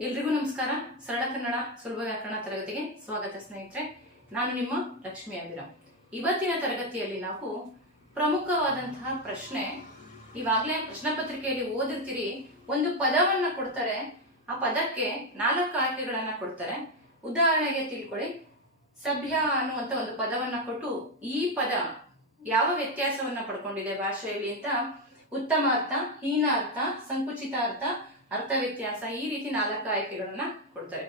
ಎಲ್ರಿಗೂ ನಮಸ್ಕಾರ. ಸರಳ ಕನ್ನಡ, ಸುಲಭ ವ್ಯಾಕರಣ ತರಗತಿಗೆ ಸ್ವಾಗತ ಸ್ನೇಹಿತರೆ. ನಾನು ನಿಮ್ಮ ಲಕ್ಷ್ಮಿ ಅಭಿರಾಮ್. ಇವತ್ತಿನ ತರಗತಿಯಲ್ಲಿ ನಾವು ಪ್ರಮುಖವಾದಂತಹ ಪ್ರಶ್ನೆ ಇವಾಗಲೇ ಪ್ರಶ್ನೆ ಪತ್ರಿಕೆಯಲ್ಲಿ ಓದಿರ್ತೀರಿ, ಒಂದು ಪದವನ್ನ ಕೊಡ್ತಾರೆ. ಆ ಪದಕ್ಕೆ ನಾಲ್ಕು ಆಯ್ಕೆಗಳನ್ನ ಕೊಡ್ತಾರೆ. ಉದಾಹರಣೆಗೆ ತಿಳ್ಕೊಳ್ಳಿ. ಸಭ್ಯ ಅನ್ನುವಂತ ಒಂದು ಪದವನ್ನ ಕೊಟ್ಟು ಈ ಪದ ಯಾವ ವ್ಯತ್ಯಾಸವನ್ನ ಪಡ್ಕೊಂಡಿದೆ ಭಾಷೆಯಲ್ಲಿ ಅಂತ? ಉತ್ತಮ ಅರ್ಥ, ಹೀನ ಅರ್ಥ, ಸಂಕುಚಿತ ಅರ್ಥ ಅರ್ಥ ವ್ಯತ್ಯಾಸ ಈ ರೀತಿ ನಾಲ್ಕು ಆಯ್ಕೆಗಳನ್ನ ಕೊಡ್ತಾರೆ.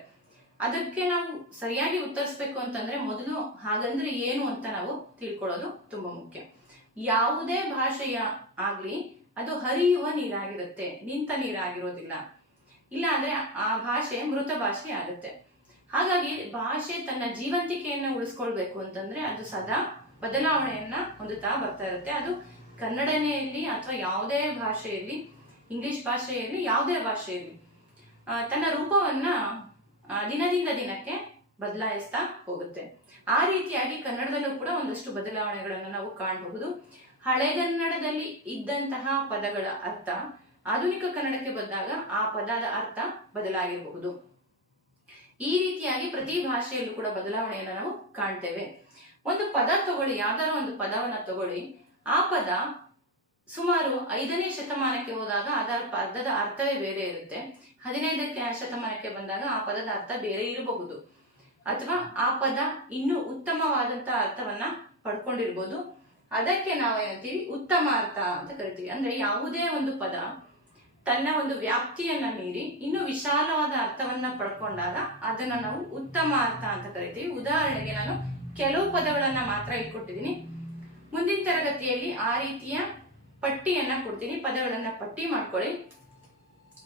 ಅದಕ್ಕೆ ನಾವು ಸರಿಯಾಗಿ ಉತ್ತರಿಸ್ಬೇಕು ಅಂತಂದ್ರೆ ಮೊದಲು ಹಾಗಂದ್ರೆ ಏನು ಅಂತ ನಾವು ತಿಳ್ಕೊಳ್ಳೋದು ತುಂಬಾ ಮುಖ್ಯ. ಯಾವುದೇ ಭಾಷೆಯ ಆಗ್ಲಿ ಅದು ಹರಿಯುವ ನೀರಾಗಿರುತ್ತೆ, ನಿಂತ ನೀರಾಗಿರೋದಿಲ್ಲ. ಇಲ್ಲ ಅಂದ್ರೆ ಆ ಭಾಷೆ ಮೃತ ಭಾಷೆ ಆಗುತ್ತೆ. ಹಾಗಾಗಿ ಭಾಷೆ ತನ್ನ ಜೀವಂತಿಕೆಯನ್ನು ಉಳಿಸ್ಕೊಳ್ಬೇಕು ಅಂತಂದ್ರೆ ಅದು ಸದಾ ಬದಲಾವಣೆಯನ್ನ ಹೊಂದುತ್ತಾ ಬರ್ತಾ ಇರುತ್ತೆ. ಅದು ಕನ್ನಡನೆಯಲ್ಲಿ ಅಥವಾ ಯಾವುದೇ ಭಾಷೆಯಲ್ಲಿ ಇಂಗ್ಲಿಷ್ ಭಾಷೆಯಲ್ಲಿ ಯಾವುದೇ ಭಾಷೆಯಲ್ಲಿ ತನ್ನ ರೂಪವನ್ನ ದಿನದಿಂದ ದಿನಕ್ಕೆ ಬದಲಾಯಿಸ್ತಾ ಹೋಗುತ್ತೆ. ಆ ರೀತಿಯಾಗಿ ಕನ್ನಡದಲ್ಲೂ ಕೂಡ ಒಂದಷ್ಟು ಬದಲಾವಣೆಗಳನ್ನು ನಾವು ಕಾಣಬಹುದು. ಹಳೆಗನ್ನಡದಲ್ಲಿ ಇದ್ದಂತಹ ಪದಗಳ ಅರ್ಥ, ಆಧುನಿಕ ಕನ್ನಡಕ್ಕೆ ಬಂದಾಗ ಆ ಪದದ ಅರ್ಥ ಬದಲಾಗಿರಬಹುದು. ಈ ರೀತಿಯಾಗಿ ಪ್ರತಿ ಭಾಷೆಯಲ್ಲೂ ಕೂಡ ಬದಲಾವಣೆಯನ್ನು ನಾವು ಕಾಣ್ತೇವೆ. ಒಂದು ಪದ ತಗೊಳ್ಳಿ ಯಾವ್ದಾರ ಒಂದು ಪದವನ್ನ ತಗೊಳ್ಳಿ, ಆ ಪದ ಸುಮಾರು ಐದನೇ ಶತಮಾನಕ್ಕೆ ಹೋದಾಗ ಅದರ ಪದದ ಅರ್ಥವೇ ಬೇರೆ ಇರುತ್ತೆ. ಹದಿನೈದಕ್ಕೆ ಶತಮಾನಕ್ಕೆ ಬಂದಾಗ ಆ ಪದದ ಅರ್ಥ ಬೇರೆ ಇರಬಹುದು. ಅಥವಾ ಆ ಪದ ಇನ್ನೂ ಉತ್ತಮವಾದಂತ ಅರ್ಥವನ್ನ ಪಡ್ಕೊಂಡಿರ್ಬೋದು. ಅದಕ್ಕೆ ನಾವೇನಂತೀವಿ ಉತ್ತಮ ಅರ್ಥ ಅಂತ ಕರಿತೀವಿ. ಅಂದ್ರೆ ಯಾವುದೇ ಒಂದು ಪದ ತನ್ನ ಒಂದು ವ್ಯಾಪ್ತಿಯನ್ನ ಮೀರಿ ಇನ್ನೂ ವಿಶಾಲವಾದ ಅರ್ಥವನ್ನ ಪಡ್ಕೊಂಡಾಗ ಅದನ್ನ ನಾವು ಉತ್ತಮ ಅರ್ಥ ಅಂತ ಕರಿತೀವಿ. ಉದಾಹರಣೆಗೆ ನಾನು ಕೆಲವು ಪದಗಳನ್ನ ಮಾತ್ರ ಇಟ್ಕೊಟ್ಟಿದ್ದೀನಿ ಮುಂದಿನ ತರಗತಿಯಲ್ಲಿ ಆ ರೀತಿಯ ಪಟ್ಟಿಯನ್ನ ಕೊಡ್ತೀನಿ, ಪದಗಳನ್ನ ಪಟ್ಟಿ ಮಾಡ್ಕೊಳ್ಳಿ.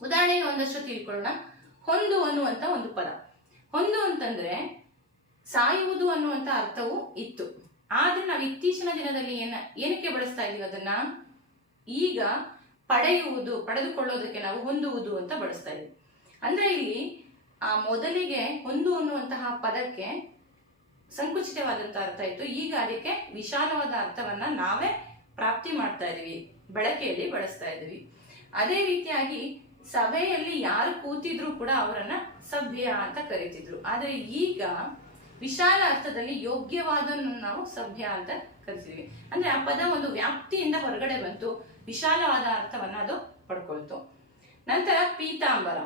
ಉದಾಹರಣೆಗೆ ಒಂದಷ್ಟು ತಿಳ್ಕೊಳ್ಳೋಣ. ಹೊಂದು ಅನ್ನುವಂತ ಒಂದು ಪದ. ಹೊಂದು ಅಂತಂದ್ರೆ ಸಾಯುವುದು ಅನ್ನುವಂತ ಅರ್ಥವು ಇತ್ತು. ಆದ್ರೆ ನಾವು ಇತ್ತೀಚಿನ ದಿನದಲ್ಲಿ ಏನ, ಏನಕ್ಕೆ ಬಳಸ್ತಾ ಇದೀವಿ ಅದನ್ನ? ಈಗ ಪಡೆಯುವುದು, ಪಡೆದುಕೊಳ್ಳೋದಕ್ಕೆ ನಾವು ಹೊಂದುವುದು ಅಂತ ಬಳಸ್ತಾ ಇದೀವಿ ಅಂದ್ರೆ ಇಲ್ಲಿ ಆ ಮೊದಲಿಗೆ ಹೊಂದು ಅನ್ನುವಂತಹ ಪದಕ್ಕೆ ಸಂಕುಚಿತವಾದಂತ ಅರ್ಥ ಇತ್ತು. ಈಗ ಅದಕ್ಕೆ ವಿಶಾಲವಾದ ಅರ್ಥವನ್ನ ನಾವೇ ಪ್ರಾಪ್ತಿ ಮಾಡ್ತಾ ಇದೀವಿ, ಬಳಕೆಯಲ್ಲಿ ಬಳಸ್ತಾ ಇದೀವಿ. ಅದೇ ರೀತಿಯಾಗಿ ಸಭೆಯಲ್ಲಿ ಯಾರು ಕೂತಿದ್ರು ಕೂಡ ಅವರನ್ನ ಸಭ್ಯ ಅಂತ ಕರೀತಿದ್ರು. ಆದರೆ ಈಗ ವಿಶಾಲ ಅರ್ಥದಲ್ಲಿ ಯೋಗ್ಯವಾದನ್ನು ನಾವು ಸಭ್ಯ ಅಂತ ಕರಿತೀವಿ ಅಂದ್ರೆ ಆ ಪದ ಒಂದು ವ್ಯಾಪ್ತಿಯಿಂದ ಹೊರಗಡೆ ಬಂತು, ವಿಶಾಲವಾದ ಅರ್ಥವನ್ನ ಅದು ಪಡ್ಕೊಳ್ತು. ನಂತರ ಪೀತಾಂಬರ.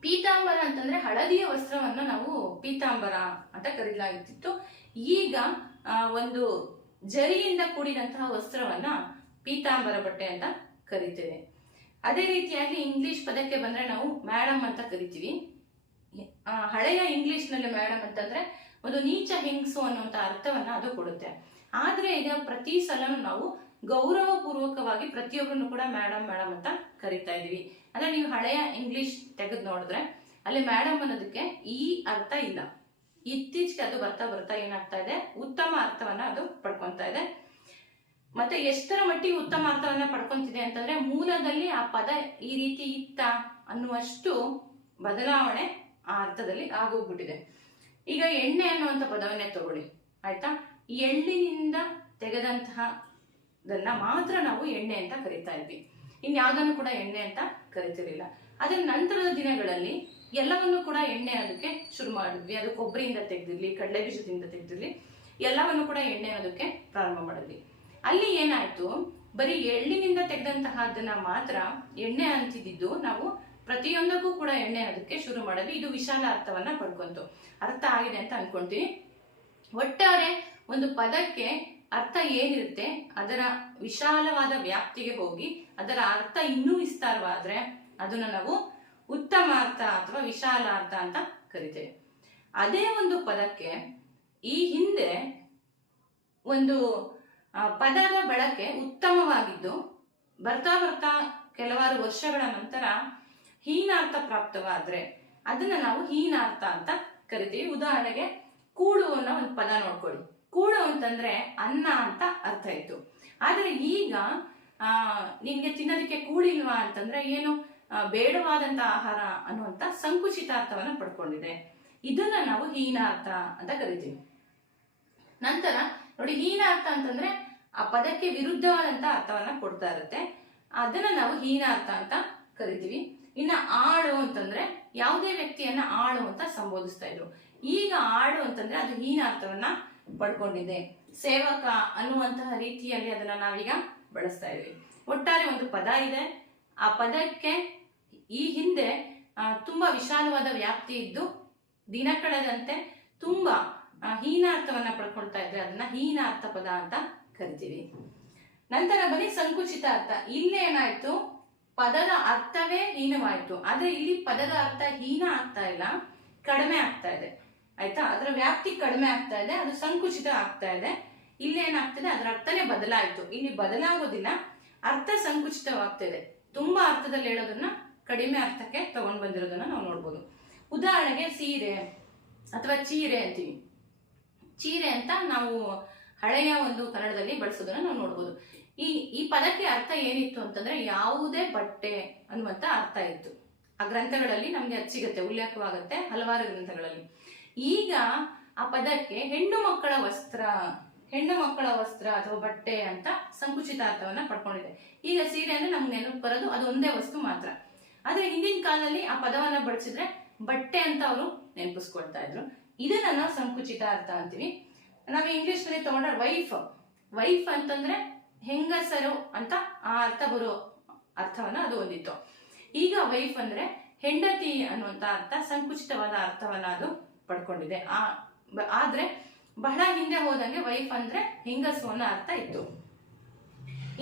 ಪೀತಾಂಬರ ಅಂತಂದ್ರೆ ಹಳದಿಯ ವಸ್ತ್ರವನ್ನ ನಾವು ಪೀತಾಂಬರ ಅಂತ ಕರೀಲಾಗುತ್ತಿತ್ತು. ಈಗ ಒಂದು ಜರಿಯಿಂದ ಕೂಡಿದಂತಹ ವಸ್ತ್ರವನ್ನ ಪೀತಾಂಬರ ಬಟ್ಟೆ ಅಂತ ಕರಿತೇವೆ. ಅದೇ ರೀತಿಯಾಗಿ ಇಂಗ್ಲಿಷ್ ಪದಕ್ಕೆ ಬಂದ್ರೆ ನಾವು ಮ್ಯಾಡಮ್ ಅಂತ ಕರಿತೀವಿ. ಹಳೆಯ ಇಂಗ್ಲಿಷ್ನಲ್ಲಿ ಮೇಡಮ್ ಅಂತಂದ್ರೆ ಒಂದು ನೀಚ ಹೆಂಗಸು ಅನ್ನುವಂತ ಅರ್ಥವನ್ನ ಅದು ಕೊಡುತ್ತೆ. ಆದ್ರೆ ಈಗ ಪ್ರತಿ ಸಲ ನಾವು ಗೌರವ ಪೂರ್ವಕವಾಗಿ ಪ್ರತಿಯೊಬ್ಬರನ್ನು ಕೂಡ ಮೇಡಮ್ ಮೇಡಮ್ ಅಂತ ಕರಿತಾ ಇದೀವಿ ಅಂದ್ರೆ ನೀವು ಹಳೆಯ ಇಂಗ್ಲಿಷ್ ತೆಗೆದು ನೋಡಿದ್ರೆ ಅಲ್ಲಿ ಮೇಡಮ್ ಅನ್ನೋದಕ್ಕೆ ಈ ಅರ್ಥ ಇಲ್ಲ. ಇತ್ತೀಚೆಗೆ ಅದು ಬರ್ತಾ ಬರ್ತಾ ಏನಾಗ್ತಾ ಇದೆ? ಉತ್ತಮ ಅರ್ಥವನ್ನ ಅದು ಪಡ್ಕೊಂತಾ ಇದೆ. ಮತ್ತೆ ಎಷ್ಟರ ಮಟ್ಟಿಗೆ ಉತ್ತಮ ಅರ್ಥವನ್ನ ಪಡ್ಕೊಂತಿದೆ ಅಂತಂದ್ರೆ ಮೂಲದಲ್ಲಿ ಆ ಪದ ಈ ರೀತಿ ಇತ್ತ ಅನ್ನುವಷ್ಟು ಬದಲಾವಣೆ ಆ ಅರ್ಥದಲ್ಲಿ ಆಗೋಗ್ಬಿಟ್ಟಿದೆ. ಈಗ ಎಣ್ಣೆ ಅನ್ನುವಂಥ ಪದವನ್ನೇ ತಗೊಳ್ಳಿ. ಆಯ್ತಾ? ಎಳ್ಳಿನಿಂದ ತೆಗೆದಂತಹದನ್ನ ಮಾತ್ರ ನಾವು ಎಣ್ಣೆ ಅಂತ ಕರಿತಾ ಇದ್ವಿ. ಇನ್ಯಾವುದನ್ನು ಕೂಡ ಎಣ್ಣೆ ಅಂತ ಕರಿತಿರ್ಲಿಲ್ಲ. ಅದರ ನಂತರದ ದಿನಗಳಲ್ಲಿ ಎಲ್ಲವನ್ನು ಕೂಡ ಎಣ್ಣೆ ಅದಕ್ಕೆ ಶುರು ಮಾಡಿದ್ವಿ. ಅದು ಕೊಬ್ಬರಿಯಿಂದ ತೆಗೆದಿರ್ಲಿ, ಕಡಲೆ ಬೀಜದಿಂದ ತೆಗೆದಿರ್ಲಿ, ಎಲ್ಲವನ್ನು ಕೂಡ ಎಣ್ಣೆ ಅದಕ್ಕೆ ಪ್ರಾರಂಭ ಮಾಡಿದ್ವಿ. ಅಲ್ಲಿ ಏನಾಯ್ತು, ಬರೀ ಎಳ್ಳಿನಿಂದ ತೆಗೆದಂತಹದನ್ನ ಮಾತ್ರ ಎಣ್ಣೆ ಅಂತಿದ್ದು ನಾವು ಪ್ರತಿಯೊಂದಕ್ಕೂ ಕೂಡ ಎಣ್ಣೆ ಅದಕ್ಕೆ ಶುರು ಮಾಡಿದ್ವಿ. ಇದು ವಿಶಾಲ ಅರ್ಥವನ್ನ ಪಡ್ಕೊಂತು. ಅರ್ಥ ಆಗಿದೆ ಅಂತ ಅನ್ಕೊಂತೀನಿ ಒಟ್ಟಾರೆ ಒಂದು ಪದಕ್ಕೆ ಅರ್ಥ ಏನಿರುತ್ತೆ, ಅದರ ವಿಶಾಲವಾದ ವ್ಯಾಪ್ತಿಗೆ ಹೋಗಿ, ಅದರ ಅರ್ಥ ಇನ್ನೂ ವಿಸ್ತಾರವಾದ್ರೆ ಅದನ್ನ ನಾವು ಉತ್ತಮ ಅರ್ಥ ಅಥವಾ ವಿಶಾಲಾರ್ಥ ಅಂತ ಕರಿತೇವೆ. ಅದೇ ಒಂದು ಪದಕ್ಕೆ ಈ ಹಿಂದೆ ಒಂದು ಪದದ ಬಳಕೆ ಉತ್ತಮವಾಗಿದ್ದು, ಬರ್ತಾ ಬರ್ತಾ ಕೆಲವಾರು ವರ್ಷಗಳ ನಂತರ ಹೀನಾರ್ಥ ಪ್ರಾಪ್ತವಾದ್ರೆ ಅದನ್ನ ನಾವು ಹೀನಾರ್ಥ ಅಂತ ಕರಿತೀವಿ. ಉದಾಹರಣೆಗೆ ಕೂಡು ಅನ್ನೋ ಒಂದು ಪದ ನೋಡ್ಕೊಳ್ಳಿ. ಕೂಡು ಅಂತಂದ್ರೆ ಅನ್ನ ಅಂತ ಅರ್ಥ ಇತ್ತು ಆದ್ರೆ ಈಗ, ಆ, ನಿಮ್ಗೆ ತಿನ್ನೋದಕ್ಕೆ ಕೂಡಿಲ್ವಾ ಅಂತಂದ್ರೆ ಏನು? ಆ, ಬೇಡವಾದಂತ ಆಹಾರ ಅನ್ನುವಂತ ಸಂಕುಚಿತ ಅರ್ಥವನ್ನು ಪಡ್ಕೊಂಡಿದೆ. ಇದನ್ನ ನಾವು ಹೀನಾರ್ಥ ಅಂತ ಕರಿತೀವಿ. ನಂತರ ನೋಡಿ ಹೀನ ಅರ್ಥ ಅಂತಂದ್ರೆ ಆ ಪದಕ್ಕೆ ವಿರುದ್ಧವಾದಂತ ಅರ್ಥವನ್ನ ಕೊಡ್ತಾ ಇರುತ್ತೆ. ಅದನ್ನ ನಾವು ಹೀನ ಅರ್ಥ ಅಂತ ಕರಿತೀವಿ. ಇನ್ನ ಆಳು ಅಂತಂದ್ರೆ ಯಾವುದೇ ವ್ಯಕ್ತಿಯನ್ನ ಆಳು ಅಂತ ಸಂಬೋಧಿಸ್ತಾ ಇದ್ರು. ಈಗ ಆಳು ಅಂತಂದ್ರೆ ಅದು ಹೀನ ಅರ್ಥವನ್ನ ಪಡ್ಕೊಂಡಿದೆ. ಸೇವಕ ಅನ್ನುವಂತಹ ರೀತಿಯಲ್ಲಿ ಅದನ್ನ ನಾವೀಗ ಬಳಸ್ತಾ ಇದ್ವಿ. ಒಟ್ಟಾರೆ ಒಂದು ಪದ ಇದೆ. ಆ ಪದಕ್ಕೆ ಈ ಹಿಂದೆ ತುಂಬಾ ವಿಶಾಲವಾದ ವ್ಯಾಪ್ತಿ ಇದ್ದು, ದಿನ ಕಳೆದಂತೆ ತುಂಬಾ ಹೀನ ಹೀನಾರ್ಥವನ್ನ ಪಡ್ಕೊಳ್ತಾ ಇದ್ರೆ ಅದನ್ನ ಹೀನಾರ್ಥ ಪದ ಅಂತ ಕರಿತೀವಿ. ನಂತರ ಬರೀ ಸಂಕುಚಿತ ಅರ್ಥ. ಇಲ್ಲಿ ಏನಾಯ್ತು? ಪದದ ಅರ್ಥವೇ ಹೀನವಾಯ್ತು. ಆದ್ರೆ ಇಲ್ಲಿ ಪದದ ಅರ್ಥ ಹೀನ ಆಗ್ತಾ ಇಲ್ಲ, ಕಡಿಮೆ ಆಗ್ತಾ ಇದೆ. ಆಯ್ತಾ? ಅದರ ವ್ಯಾಪ್ತಿ ಕಡಿಮೆ ಆಗ್ತಾ ಇದೆ, ಅದು ಸಂಕುಚಿತ ಆಗ್ತಾ ಇದೆ. ಇಲ್ಲಿ ಏನಾಗ್ತದೆ? ಅದರ ಅರ್ಥನೇ ಬದಲಾಯಿತು. ಇಲ್ಲಿ ಬದಲಾಗೋದಿಲ್ಲ, ಅರ್ಥ ಸಂಕುಚಿತವಾಗ್ತಿದೆ. ತುಂಬಾ ಅರ್ಥದಲ್ಲಿ ಹೇಳೋದನ್ನ ಕಡಿಮೆ ಅರ್ಥಕ್ಕೆ ತಗೊಂಡ್ ಬಂದಿರೋದನ್ನ ನಾವು ನೋಡ್ಬೋದು. ಉದಾಹರಣೆಗೆ ಸೀರೆ ಅಥವಾ ಚೀರೆ ಅಂತೀವಿ. ಚೀರೆ ಅಂತ ನಾವು ಹಳೆಯ ಒಂದು ಕನ್ನಡದಲ್ಲಿ ಬಳಸೋದನ್ನ ನಾವು ನೋಡ್ಬೋದು. ಈ ಈ ಪದಕ್ಕೆ ಅರ್ಥ ಏನಿತ್ತು ಅಂತಂದ್ರೆ ಯಾವುದೇ ಬಟ್ಟೆ ಅನ್ನುವಂತ ಅರ್ಥ ಇತ್ತು. ಆ ಗ್ರಂಥಗಳಲ್ಲಿ ನಮ್ಗೆ ಅದು ಸಿಗುತ್ತೆ, ಉಲ್ಲೇಖವಾಗುತ್ತೆ ಹಲವಾರು ಗ್ರಂಥಗಳಲ್ಲಿ. ಈಗ ಆ ಪದಕ್ಕೆ ಹೆಣ್ಣು ಮಕ್ಕಳ ವಸ್ತ್ರ, ಹೆಣ್ಣು ಮಕ್ಕಳ ವಸ್ತ್ರ ಅಥವಾ ಬಟ್ಟೆ ಅಂತ ಸಂಕುಚಿತ ಅರ್ಥವನ್ನ ಪಡ್ಕೊಂಡಿದೆ. ಈಗ ಸೀರೆ ಅಂದ್ರೆ ನಮ್ಗೆ ನೆನಪು ಬರೋದು ಅದು ಒಂದೇ ವಸ್ತು ಮಾತ್ರ. ಆದ್ರೆ ಹಿಂದಿನ ಕಾಲದಲ್ಲಿ ಆ ಪದವನ್ನ ಬಳಸಿದ್ರೆ ಬಟ್ಟೆ ಅಂತ ಅವರು ನೆನಪಿಸ್ಕೊಳ್ತಾ ಇದ್ರು. ಇದನ್ನ ನಾವು ಸಂಕುಚಿತ ಅರ್ಥ ಅಂತೀವಿ ನಾವು ಇಂಗ್ಲಿಷ್ನಲ್ಲಿ ತಗೊಂಡ್ರೆ ವೈಫ್ ವೈಫ್ ಅಂತಂದ್ರೆ ಹೆಂಗಸರು ಅಂತ ಆ ಅರ್ಥ ಬರೋ ಅರ್ಥವನ್ನ ಅದು ಹೊಂದಿತ್ತು ಈಗ ವೈಫ್ ಅಂದ್ರೆ ಹೆಂಡತಿ ಅನ್ನುವಂತ ಅರ್ಥ, ಸಂಕುಚಿತವಾದ ಅರ್ಥವನ್ನ ಅದು ಪಡ್ಕೊಂಡಿದೆ. ಆ ಆದ್ರೆ ಬಹಳ ಹಿಂದೆ ಹೋದಂಗೆ ವೈಫ್ ಅಂದ್ರೆ ಹೆಂಗಸು ಅನ್ನೋ ಅರ್ಥ ಇತ್ತು.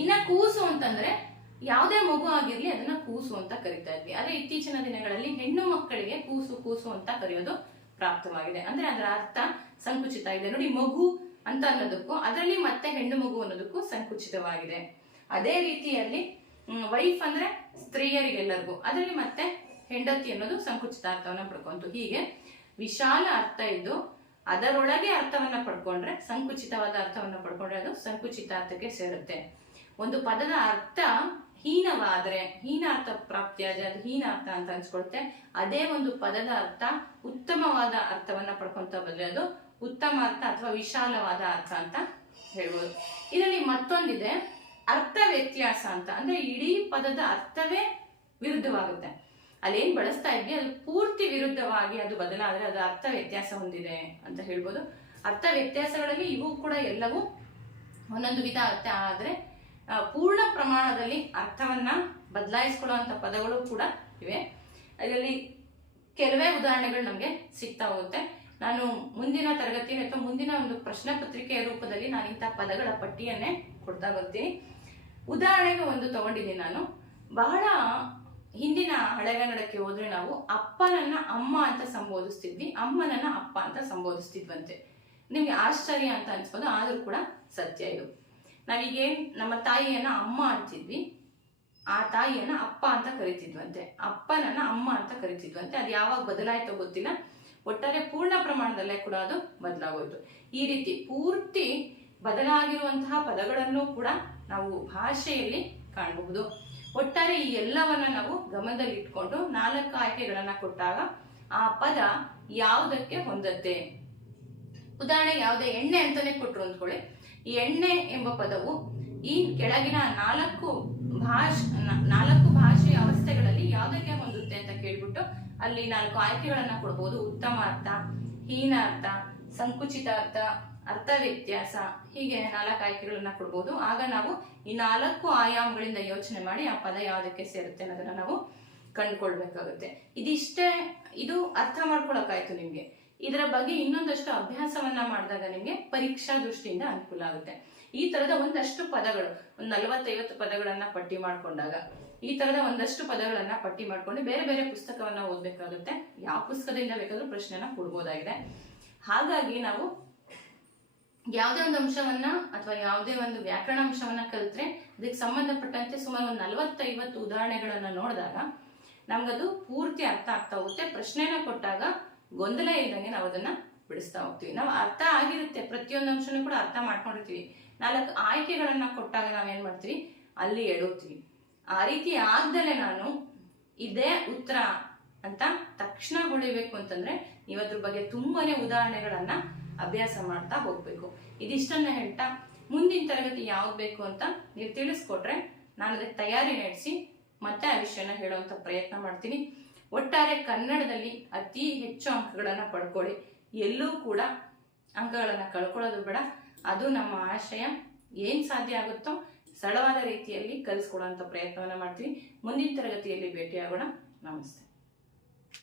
ಇನ್ನ ಕೂಸು ಅಂತಂದ್ರೆ ಯಾವುದೇ ಮಗು ಆಗಿರ್ಲಿ ಅದನ್ನ ಕೂಸು ಅಂತ ಕರಿತಾ ಇದ್ವಿ. ಆದ್ರೆ ಇತ್ತೀಚಿನ ದಿನಗಳಲ್ಲಿ ಹೆಣ್ಣು ಮಕ್ಕಳಿಗೆ ಕೂಸು ಕೂಸು ಅಂತ ಕರೆಯೋದು ಪ್ರಾಪ್ತವಾಗಿದೆ. ಅಂದ್ರೆ ಅದರ ಅರ್ಥ ಸಂಕುಚಿತ ಇದೆ. ನೋಡಿ, ಮಗು ಅಂತ ಅನ್ನೋದಕ್ಕೂ, ಅದರಲ್ಲಿ ಮತ್ತೆ ಹೆಣ್ಣು ಮಗು ಅನ್ನೋದಕ್ಕೂ ಸಂಕುಚಿತವಾಗಿದೆ. ಅದೇ ರೀತಿಯಲ್ಲಿ ವೈಫ್ ಅಂದ್ರೆ ಸ್ತ್ರೀಯರಿಗೆಲ್ಲರಿಗೂ, ಅದರಲ್ಲಿ ಮತ್ತೆ ಹೆಂಡತಿ ಅನ್ನೋದು ಸಂಕುಚಿತ ಅರ್ಥವನ್ನ ಪಡ್ಕೊಂತು. ಹೀಗೆ ವಿಶಾಲ ಅರ್ಥ ಇದ್ದು, ಅದರೊಳಗೆ ಅರ್ಥವನ್ನ ಪಡ್ಕೊಂಡ್ರೆ, ಸಂಕುಚಿತವಾದ ಅರ್ಥವನ್ನ ಪಡ್ಕೊಂಡ್ರೆ ಅದು ಸಂಕುಚಿತ ಅರ್ಥಕ್ಕೆ ಸೇರುತ್ತೆ. ಒಂದು ಪದದ ಅರ್ಥ ಹೀನವಾದ್ರೆ ಹೀನಾರ್ಥ ಪ್ರಾಪ್ತಿಯಾದ ಹೀನಾರ್ಥ ಅಂತ ಅನ್ಸ್ಕೊಳುತ್ತೆ ಅದೇ ಒಂದು ಪದದ ಅರ್ಥ ಉತ್ತಮವಾದ ಅರ್ಥವನ್ನ ಪಡ್ಕೊಂತ ಬಂದ್ರೆ ಅದು ಉತ್ತಮ ಅರ್ಥ ಅಥವಾ ವಿಶಾಲವಾದ ಅರ್ಥ ಅಂತ ಹೇಳ್ಬೋದು. ಇದರಲ್ಲಿ ಮತ್ತೊಂದಿದೆ ಅರ್ಥ ವ್ಯತ್ಯಾಸ ಅಂತ. ಅಂದ್ರೆ ಇಡೀ ಪದದ ಅರ್ಥವೇ ವಿರುದ್ಧವಾಗುತ್ತೆ. ಅಲ್ಲೇನ್ ಬಳಸ್ತಾ ಇದ್ವಿ ಅದು ಪೂರ್ತಿ ವಿರುದ್ಧವಾಗಿ ಅದು ಬದಲಾದ್ರೆ ಅದು ಅರ್ಥ ವ್ಯತ್ಯಾಸ ಹೊಂದಿದೆ ಅಂತ ಹೇಳ್ಬೋದು. ಅರ್ಥ ವ್ಯತ್ಯಾಸಗಳಲ್ಲಿ ಇವು ಕೂಡ ಎಲ್ಲವೂ ಒಂದೊಂದು ವಿಧ ಅರ್ಥ ಆದ್ರೆ ಪೂರ್ಣ ಪ್ರಮಾಣದಲ್ಲಿ ಅರ್ಥವನ್ನ ಬದಲಾಯಿಸ್ಕೊಳ್ಳುವಂತ ಪದಗಳು ಕೂಡ ಇವೆ. ಅದರಲ್ಲಿ ಕೆಲವೇ ಉದಾಹರಣೆಗಳು ನಮಗೆ ಸಿಗ್ತಾ ಹೋಗುತ್ತೆ. ನಾನು ಮುಂದಿನ ತರಗತಿ ಅಥವಾ ಮುಂದಿನ ಒಂದು ಪ್ರಶ್ನೆ ಪತ್ರಿಕೆಯ ರೂಪದಲ್ಲಿ ನಾನು ಇಂಥ ಪದಗಳ ಪಟ್ಟಿಯನ್ನೇ ಕೊಡ್ತಾ ಬರ್ತೀನಿ. ಉದಾಹರಣೆಗೆ ಒಂದು ತಗೊಂಡಿದ್ದೀನಿ ನಾನು. ಬಹಳ ಹಿಂದಿನ ಹಳೆಗನ್ನಡಕ್ಕೆ ಹೋದ್ರೆ ನಾವು ಅಪ್ಪನನ್ನ ಅಮ್ಮ ಅಂತ ಸಂಬೋಧಿಸ್ತಿದ್ವಿ, ಅಮ್ಮನನ್ನ ಅಪ್ಪ ಅಂತ ಸಂಬೋಧಿಸ್ತಿದ್ವಂತೆ. ನಿಮ್ಗೆ ಆಶ್ಚರ್ಯ ಅಂತ ಅನ್ಸ್ಬೋದು, ಆದ್ರೂ ಕೂಡ ಸತ್ಯ ಇದು. ನಾವೀಗೇನ್ ನಮ್ಮ ತಾಯಿಯನ್ನ ಅಮ್ಮ ಅಂತಿದ್ವಿ. ಆ ತಾಯಿಯನ್ನ ಅಪ್ಪ ಅಂತ ಕರಿತಿದ್ವಂತೆ. ಅಪ್ಪನನ್ನ ಅಮ್ಮ ಅಂತ ಕರಿತಿದ್ವಂತೆ. ಅದು ಯಾವಾಗ ಬದಲಾಯಿತೋ ಗೊತ್ತಿಲ್ಲ. ಒಟ್ಟಾರೆ ಪೂರ್ಣ ಪ್ರಮಾಣದಲ್ಲೇ ಕೂಡ ಅದು ಬದಲಾಗೋಯ್ತು. ಈ ರೀತಿ ಪೂರ್ತಿ ಬದಲಾಗಿರುವಂತಹ ಪದಗಳನ್ನು ಕೂಡ ನಾವು ಭಾಷೆಯಲ್ಲಿ ಕಾಣಬಹುದು. ಒಟ್ಟಾರೆ ಈ ಎಲ್ಲವನ್ನ ನಾವು ಗಮನದಲ್ಲಿ ಇಟ್ಕೊಂಡು ನಾಲ್ಕು ಆಯ್ಕೆಗಳನ್ನ ಕೊಟ್ಟಾಗ ಆ ಪದ ಯಾವುದಕ್ಕೆ ಹೊಂದತ್ತೆ ಉದಾಹರಣೆ ಯಾವುದೇ ಎಣ್ಣೆ ಅಂತಾನೆ ಕೊಟ್ರು ಅಂದ್ಕೊಳ್ಳಿ. ಎಣ್ಣೆ ಎಂಬ ಪದವು ಈ ಕೆಳಗಿನ ನಾಲ್ಕು ಭಾಷ ನಾಲ್ಕು ಭಾಷೆಯ ಅವಸ್ಥೆಗಳಲ್ಲಿ ಯಾವುದಕ್ಕೆ ಹೊಂದುತ್ತೆ ಅಂತ ಕೇಳ್ಬಿಟ್ಟು ಅಲ್ಲಿ ನಾಲ್ಕು ಆಯ್ಕೆಗಳನ್ನ ಕೊಡ್ಬೋದು. ಉತ್ತಮ ಅರ್ಥ, ಹೀನ ಅರ್ಥ, ಸಂಕುಚಿತ ಅರ್ಥ ಅರ್ಥ ವ್ಯತ್ಯಾಸ, ಹೀಗೆ ನಾಲ್ಕು ಆಯ್ಕೆಗಳನ್ನ ಕೊಡ್ಬೋದು. ಆಗ ನಾವು ಈ ನಾಲ್ಕು ಆಯಾಮಗಳಿಂದ ಯೋಚನೆ ಮಾಡಿ ಆ ಪದ ಯಾವುದಕ್ಕೆ ಸೇರುತ್ತೆ ಅನ್ನೋದನ್ನ ನಾವು ಕಂಡುಕೊಳ್ಬೇಕಾಗುತ್ತೆ. ಇದಿಷ್ಟೇ, ಇದು ಅರ್ಥ ಮಾಡ್ಕೊಳಕ್ಕಾಯ್ತು ನಿಮ್ಗೆ. ಇದರ ಬಗ್ಗೆ ಇನ್ನೊಂದಷ್ಟು ಅಭ್ಯಾಸವನ್ನ ಮಾಡಿದಾಗ ನಿಮಗೆ ಪರೀಕ್ಷಾ ದೃಷ್ಟಿಯಿಂದ ಅನುಕೂಲ ಆಗುತ್ತೆ. ಈ ತರದ ಒಂದಷ್ಟು ಪದಗಳು, ಒಂದ್ ನಲವತ್ತೈವತ್ತು ಪದಗಳನ್ನ ಪಟ್ಟಿ ಮಾಡ್ಕೊಂಡಾಗ, ಈ ತರದ ಒಂದಷ್ಟು ಪದಗಳನ್ನ ಪಟ್ಟಿ ಮಾಡ್ಕೊಂಡು ಬೇರೆ ಬೇರೆ ಪುಸ್ತಕವನ್ನ ಓದ್ಬೇಕಾಗುತ್ತೆ. ಯಾವ ಪುಸ್ತಕದಿಂದ ಬೇಕಾದ್ರೂ ಪ್ರಶ್ನೆನ ಕೊಡ್ಬೋದಾಗಿದೆ. ಹಾಗಾಗಿ ನಾವು ಯಾವುದೇ ಒಂದು ಅಂಶವನ್ನ ಅಥವಾ ಯಾವುದೇ ಒಂದು ವ್ಯಾಕರಣ ಅಂಶವನ್ನ ಕಲಿತ್ರೆ ಅದಕ್ಕೆ ಸಂಬಂಧಪಟ್ಟಂತೆ ಸುಮಾರು ಒಂದು ನಲವತ್ತೈವತ್ತು ಉದಾಹರಣೆಗಳನ್ನ ನೋಡಿದಾಗ, ನಮ್ಗದು ಪೂರ್ತಿ ಅರ್ಥ ಆಗ್ತಾ ಹೋಗುತ್ತೆ. ಪ್ರಶ್ನೆನ ಕೊಟ್ಟಾಗ ಗೊಂದಲ ಇಲ್ದಂಗೆ ನಾವು ಅದನ್ನ ಬಿಡಿಸ್ತಾ ಹೋಗ್ತೀವಿ. ನಾವು ಅರ್ಥ ಆಗಿರುತ್ತೆ. ಪ್ರತಿಯೊಂದು ಅಂಶನೂ ಕೂಡ ಅರ್ಥ ಮಾಡ್ಕೊಂಡಿರ್ತೀವಿ. ನಾಲ್ಕು ಆಯ್ಕೆಗಳನ್ನ ಕೊಟ್ಟಾಗ ನಾವೇನ್ ಮಾಡ್ತೀವಿ? ಅಲ್ಲಿ ಎಡುತ್ತೀವಿ ಆ ರೀತಿ ಆಗ್ದಲೆ ನಾನು ಇದೇ ಉತ್ತರ ಅಂತ ತಕ್ಷಣ ಹೊಳಿಬೇಕು ಅಂತಂದ್ರೆ ನೀವದ್ರ ಬಗ್ಗೆ ತುಂಬಾನೇ ಉದಾಹರಣೆಗಳನ್ನ ಅಭ್ಯಾಸ ಮಾಡ್ತಾ ಹೋಗ್ಬೇಕು. ಇದಿಷ್ಟನ್ನ ಹೇಳ್ತಾ ಮುಂದಿನ ತರಗತಿ ಯಾವ್ದು ಬೇಕು ಅಂತ ನೀವು ತಿಳಿಸ್ಕೊಟ್ರೆ ನಾನು ಅದಕ್ಕೆ ತಯಾರಿ ನಡೆಸಿ ಮತ್ತೆ ಆ ವಿಷಯನ ಹೇಳುವಂತ ಪ್ರಯತ್ನ ಮಾಡ್ತೀನಿ. ಒಟ್ಟಾರೆ ಕನ್ನಡದಲ್ಲಿ ಅತಿ ಹೆಚ್ಚು ಅಂಕಗಳನ್ನು ಪಡ್ಕೊಳ್ಳಿ. ಎಲ್ಲೂ ಕೂಡ ಅಂಕಗಳನ್ನು ಕಳ್ಕೊಳ್ಳೋದು ಬೇಡ. ಅದು ನಮ್ಮ ಆಶಯ. ಏನು ಸಾಧ್ಯ ಆಗುತ್ತೋ ಸರಳವಾದ ರೀತಿಯಲ್ಲಿ ಕಲಿಸ್ಕೊಡುವಂಥ ಪ್ರಯತ್ನವನ್ನು ಮಾಡ್ತೀವಿ. ಮುಂದಿನ ತರಗತಿಯಲ್ಲಿ ಭೇಟಿಯಾಗೋಣ. ನಮಸ್ತೆ.